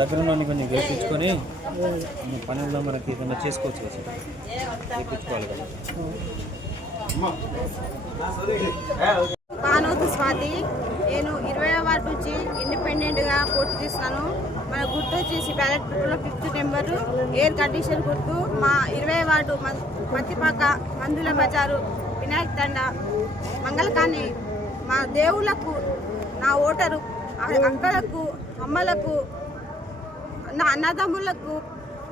దగ్గర ఉన్న కొన్ని గెలిపించుకొని పని ఉందా మనకి ఏదైనా చేసుకోవచ్చు కదా గెలిపించుకోవాలి కదా. పానోతు స్వాతి, నేను 20వ వార్డు నుంచి ఇండిపెండెంట్గా పోటీ చేస్తున్నాను. మన గుర్తు వచ్చేసి బ్యాలెట్ పేపర్లో 5th నెంబరు ఎయిర్ కండిషన్ గుర్తు. మా 20వ వార్డు మత్తిపాక, మందుల బజారు, వినాయక్ తండ, మంగళకాని, మా దేవుళ్ళకు నా ఓటరు అక్కలకు, అమ్మలకు, నా అన్నదమ్ములకు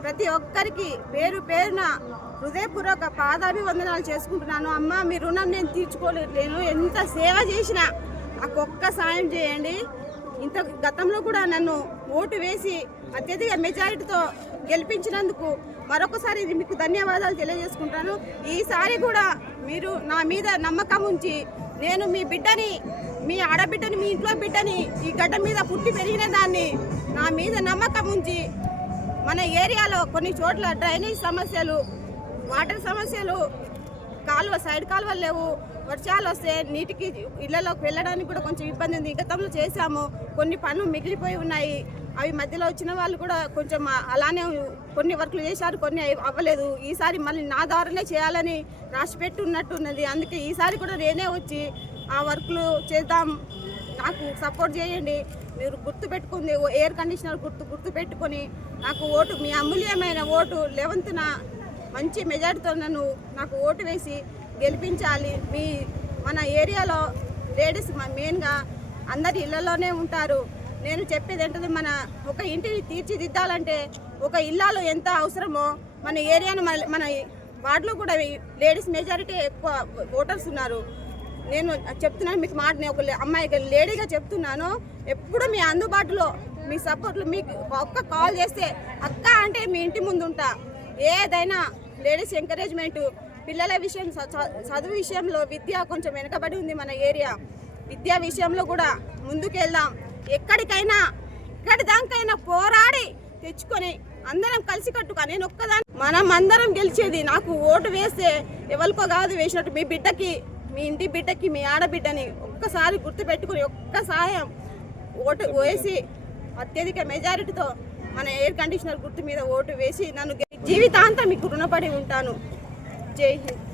ప్రతి ఒక్కరికి పేరు పేరున హృదయపూర్వక పాదాభివందనాలు చేసుకుంటున్నాను. అమ్మ, మీ రుణం నేను తీర్చుకోలేను. ఎంత సేవ చేసినా నాకు ఒక్క సాయం చేయండి. ఇంత గతంలో కూడా నన్ను ఓటు వేసి అత్యధిక మెజారిటీతో గెలిపించినందుకు మరొకసారి మీకు ధన్యవాదాలు తెలియజేసుకుంటాను. ఈసారి కూడా మీరు నా మీద నమ్మకం ఉంచి, నేను మీ బిడ్డని, మీ ఆడబిడ్డని, మీ ఇంట్లో బిడ్డని, ఈ గడ్డ మీద పుట్టి పెరిగిన దాన్ని, నా మీద నమ్మకం ఉంచి మన ఏరియాలో కొన్ని చోట్ల డ్రైనేజ్ సమస్యలు, వాటర్ సమస్యలు, సైడ్ కాలువలు లేవు. వర్షాలు వస్తే నీటికి ఇళ్లలోకి వెళ్ళడానికి కూడా కొంచెం ఇబ్బంది ఉంది. గతంలో చేశాము, కొన్ని పనులు మిగిలిపోయి ఉన్నాయి. అవి మధ్యలో వచ్చిన వాళ్ళు కూడా కొంచెం అలానే కొన్ని వర్కులు చేశారు, కొన్ని అవ్వలేదు. ఈసారి మళ్ళీ నా ద్వారానే చేయాలని రాసిపెట్టి ఉన్నట్టున్నది. అందుకే ఈసారి కూడా నేనే వచ్చి ఆ వర్కులు చేద్దాం. నాకు సపోర్ట్ చేయండి. మీరు గుర్తుపెట్టుకుంది ఎయిర్ కండిషనర్ గుర్తు పెట్టుకొని నాకు ఓటు, మీ అమూల్యమైన ఓటు 11th మంచి మెజార్టీతో నాకు ఓటు వేసి గెలిపించాలి. మన ఏరియాలో లేడీస్ మెయిన్గా అందరి ఇళ్లలోనే ఉంటారు. నేను చెప్పేది ఏంటంటే, ఒక ఇంటిని తీర్చిదిద్దాలంటే ఒక ఇల్లాలో ఎంత అవసరమో మన ఏరియాను, మన వార్డులో కూడా లేడీస్ మెజారిటీ ఎక్కువ ఓటర్స్ ఉన్నారు. నేను చెప్తున్నాను మీకు మాట, నేను ఒక అమ్మాయి లేడీగా చెప్తున్నాను. ఎప్పుడు మీ అందుబాటులో, మీ సపోర్ట్లు, మీకు ఒక్క కాల్ చేస్తే అక్క అంటే మీ ఇంటి ముందు ఉంటా. ఏదైనా లేడీస్ ఎంకరేజ్మెంట్, పిల్లల విషయం, చదువు విషయంలో విద్య కొంచెం వెనకబడి ఉంది మన ఏరియా. విద్యా విషయంలో కూడా ముందుకెళ్దాం. ఎక్కడికైనా, ఎక్కడి దానికైనా పోరాడి తెచ్చుకొని అందరం కలిసి కట్టుగా, నేను ఒక్కదాన్ని, మనం అందరం గెలిచేది. నాకు ఓటు వేస్తే ఎవరికో కాదు వేసినట్టు, మీ బిడ్డకి, మీ ఇంటి బిడ్డకి, మీ ఆడబిడ్డని ఒక్కసారి గుర్తుపెట్టుకుని ఒక్క సాయం ఓటు వేసి అత్యధిక మెజారిటీతో మన ఎయిర్ కండిషనర్ గుర్తు మీద ఓటు వేసి నన్ను జీవితాంతం మీకు రుణపడి ఉంటాను. జై హింద్.